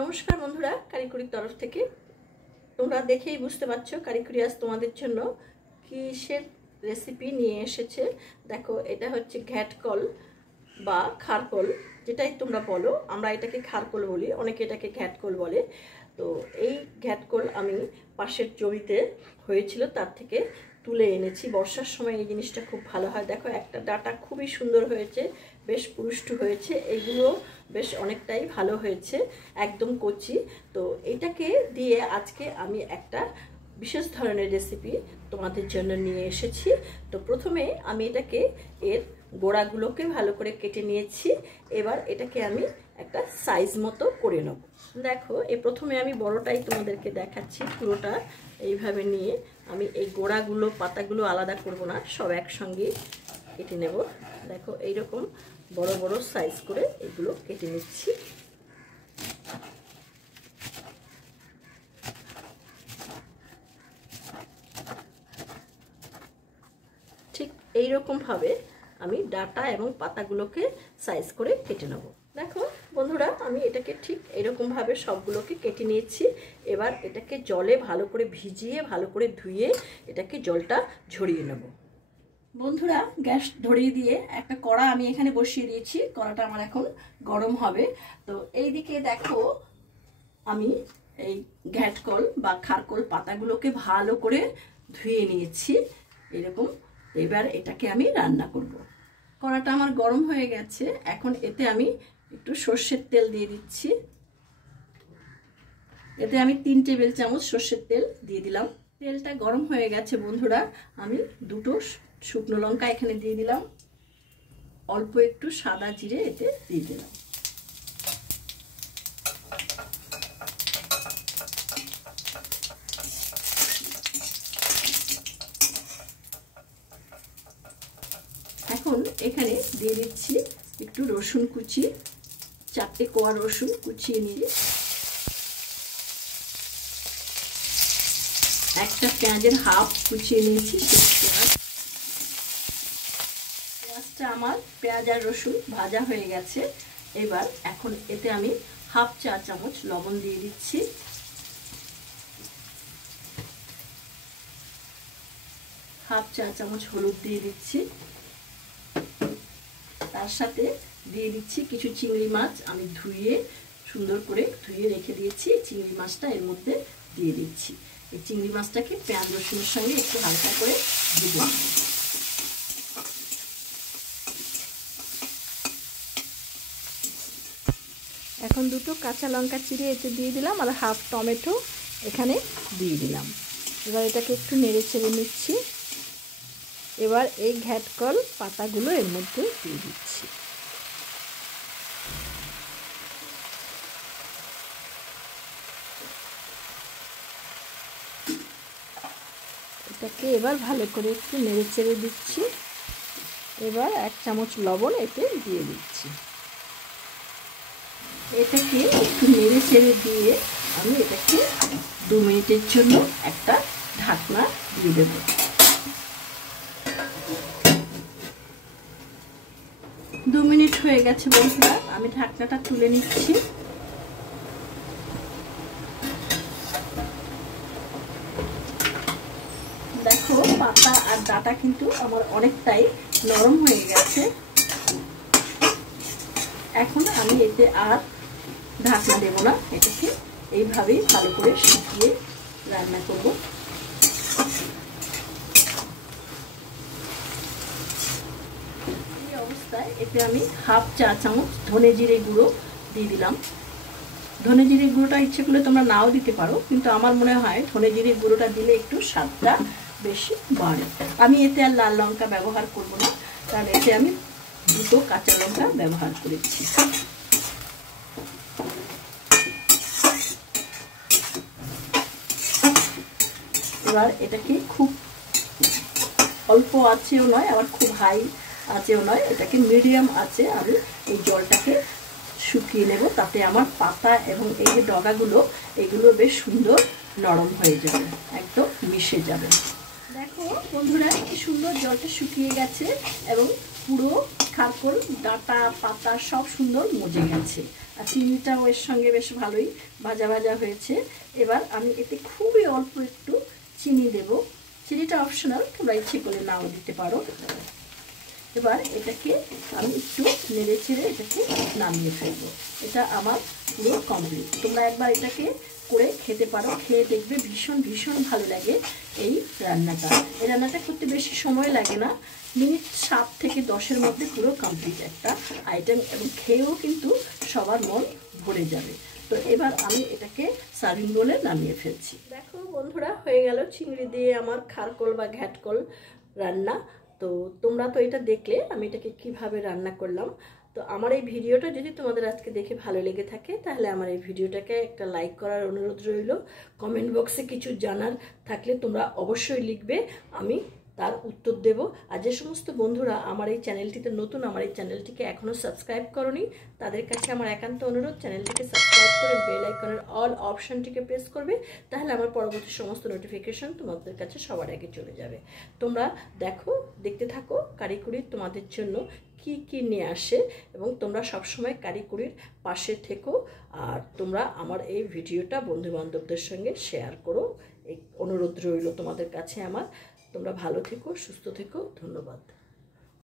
নমস্কার বন্ধুরা, কারিকুরির তরফ থেকে তোমরা দেখেই বুঝতে পারছো কারিকুরি আজ তোমাদের জন্য কিসের রেসিপি নিয়ে এসেছে। দেখো, এটা হচ্ছে ঘ্যাটকল বা খারকল, যেটাই তোমরা বলো। আমরা এটাকে খারকল বলি, অনেকে এটাকে ঘ্যাটকল বলে। তো এই ঘ্যাটকল আমি পাশের জমিতে হয়েছিল, তার থেকে তুলে এনেছি। বর্ষার সময় এই জিনিসটা খুব ভালো হয়। দেখো, একটা ডাঁটা খুবই সুন্দর হয়েছে, বেশ পুরুষ্ট হয়েছে। এইগুলো বেশ অনেকটাই ভালো হয়েছে, একদম কচি। তো এটাকে দিয়ে আজকে আমি একটা বিশেষ ধরনের রেসিপি তোমাদের জন্য নিয়ে এসেছি। তো প্রথমে আমি এটাকে এর গোড়াগুলোকে ভালো করে কেটে নিয়েছি। এবার এটাকে আমি একটা সাইজ মতো করে নেব। দেখো, প্রথমে আমি বড়টাই তোমাদেরকে দেখাচ্ছি। পুরোটা এইভাবে নিয়ে আমি এই গোড়াগুলো পাতাগুলো আলাদা করব না, সব একসঙ্গে কেটে নেব। দেখো, এইরকম বড় বড় সাইজ করে এগুলো কেটে নিচ্ছি। ঠিক এইরকমভাবে আমি ডাঁটা এবং পাতাগুলোকে সাইজ করে কেটে নেব। দেখো বন্ধুরা, আমি এটাকে ঠিক এরকমভাবে সবগুলোকে কেটে নিয়েছি। এবার এটাকে জলে ভালো করে ভিজিয়ে, ভালো করে ধুয়ে এটাকে জলটা ঝরিয়ে নেব। বন্ধুরা, গ্যাস ধরিয়ে দিয়ে একটা কড়া আমি এখানে বসিয়ে দিয়েছি। কড়াটা আমার এখন গরম হবে। তো এইদিকে দেখো, আমি এই ঘ্যাটকল বা খারকল পাতাগুলোকে ভালো করে ধুয়ে নিয়েছি এরকম। এবার এটাকে আমি রান্না করব। কড়াটা আমার গরম হয়ে গেছে। এখন এতে আমি একটু সর্ষের তেল দিয়ে দিচ্ছি। এতে আমি 3 টেবিল চামচ সর্ষের তেল দিয়ে দিলাম। তেলটা গরম হয়ে গেছে বন্ধুরা। আমি 2টো শুকনো লঙ্কা এখানে দিয়ে দিলাম। অল্প একটু সাদা জিরে এতে দিয়ে দিলাম। এখন এখানে দিয়ে দিচ্ছি একটু রসুন কুচি, 4টে কোয়া রসুন কুচিয়ে নিয়ে, একটা পেঁয়াজের হাফ কুচিয়ে নিয়েছি। পেঁয়াজটা আমার, পেঁয়াজ আর রসুন ভাজা হয়ে গেছে। এবার এখন এতে আমি হাফ চা চামচ লবণ দিয়ে দিচ্ছি। হাফ চা চামচ হলুদ দিয়ে দিচ্ছি। তার সাথে দিয়ে দিচ্ছি কিছু চিংড়ি মাছ। আমি ধুয়ে সুন্দর করে ধুয়ে রেখে দিয়েছি। চিংড়ি মাছটা এর মধ্যে দিয়ে দিচ্ছি। এই চিংড়ি মাছটাকে পেঁয়াজ রসুনের সঙ্গে একটু হালকা করে ভেজে নেব। এখন 2টো কাঁচা লঙ্কা চিড়ে এতে দিয়ে দিলাম, আর হাফ টমেটো এখানে দিয়ে দিলাম। এবার এটাকে একটু নেড়ে চেড়ে নিচ্ছি। এবার এই ঘ্যাটকল পাতাগুলো এর মধ্যে দিয়ে দিচ্ছি। এটাকে এবার ভালো করে একটু নেড়ে চেড়ে দিচ্ছি। এবার 1 চামচ লবণ এতে দিয়ে দিচ্ছি। এটাকে একটু নেড়ে চেড়ে দিয়ে আমি এটাকে 2 মিনিটের জন্য একটা ঢাকনা দিয়ে দেব। 2 মিনিট হয়ে গেছে বন্ধুরা, আমি ঢাকনাটা তুলে নিচ্ছি। দেখো, পাতা আর ডাঁটা কিন্তু আমার অনেকটাই নরম হয়ে গেছে। এখন আমি এতে আর ঢাকনা দেব না, এটাকে এইভাবেই ভালো করে শুকিয়ে রান্না করব। এই অবস্থায় এতে আমি হাফ চা চামচ ধনে জিরে গুঁড়ো দিয়ে দিলাম। ধনে জিরে গুঁড়োটা ইচ্ছে করলে তোমরা নাও দিতে পারো, কিন্তু আমার মনে হয় ধনে জিরে গুঁড়োটা দিলে একটু স্বাদটা বেশি বাড়ে। আমি এতে আর লাল লঙ্কা ব্যবহার করব না, কারণ এতে আমি 2টো কাঁচা লঙ্কা ব্যবহার করেছি। এবার এটাকে খুব অল্প আঁচেও নয়, আবার খুব হাই আঁচেও নয়, এটাকে মিডিয়াম আঁচে আমি এই জলটাকে শুকিয়ে নেব। তাতে আমার পাতা এবং এই যে ডগাগুলো, এগুলো বেশ সুন্দর নরম হয়ে যাবে, একদম মিশে যাবে। দেখো বন্ধুরা, কি সুন্দর জলটা শুকিয়ে গেছে এবং পুরো খারকল ডাঁটা পাতা সব সুন্দর মজে গেছে। আর চিনিটাও এর সঙ্গে বেশ ভালোই ভাজা ভাজা হয়েছে। এবার আমি এতে খুবই অল্প একটু চিনি দেব। চিনিটা অপশনাল, তোমরা ইচ্ছে করে নাও দিতে পারো। এবার এটাকে আমি একটু নেড়ে ছেড়ে এটাকে নামিয়ে ফেলবো। এটা আমার পুরো কমপ্লিট। তোমরা একবার এটাকে করে খেতে পারো, খেয়ে দেখবে ভীষণ ভীষণ ভালো লাগে এই রান্নাটা। এই রান্নাটা করতে বেশি সময় লাগে না, মিনিট 7 থেকে 10-এর মধ্যে পুরো কমপ্লিট একটা আইটেম, এবং খেয়েও কিন্তু সবার মন ভরে যাবে। তো এবার আমি এটাকে সার্ভিং বোলে নামিয়ে ফেলছি। দেখো বন্ধুরা, হয়ে গেল চিংড়ি দিয়ে আমার খারকোল বা ঘ্যাটকল রান্না। তো তোমরা তো এটা দেখলে আমি এটাকে কিভাবে রান্না করলাম। তো আমার এই ভিডিওটা যদি তোমাদের আজকে দেখে ভালো লেগে থাকে, তাহলে আমার এই ভিডিওটাকে একটা লাইক করার অনুরোধ রইল। কমেন্ট বক্সে কিছু জানার থাকলে তোমরা অবশ্যই লিখবে, আমি তার উত্তর দেব। আর যে সমস্ত বন্ধুরা আমার এই চ্যানেলটিতে নতুন, আমার এই চ্যানেলটিকে এখনও সাবস্ক্রাইব করনি, তাদের কাছে আমার একান্ত অনুরোধ, চ্যানেলটিকে সাবস্ক্রাইব করে বেল আইকনের অল অপশনটিকে প্রেস করবে। তাহলে আমার পরবর্তী সমস্ত নোটিফিকেশন তোমাদের কাছে সবার আগে চলে যাবে। তোমরা দেখো, দেখতে থাকো কারিকুরি তোমাদের জন্য কি কি নিয়ে আসে, এবং তোমরা সবসময় কারিকুরির পাশে থেকো। আর তোমরা আমার এই ভিডিওটা বন্ধুবান্ধবদের সঙ্গে শেয়ার করো, এই অনুরোধ রইল তোমাদের কাছে আমার। তোমরা ভালো থেকো, সুস্থ থেকো, ধন্যবাদ।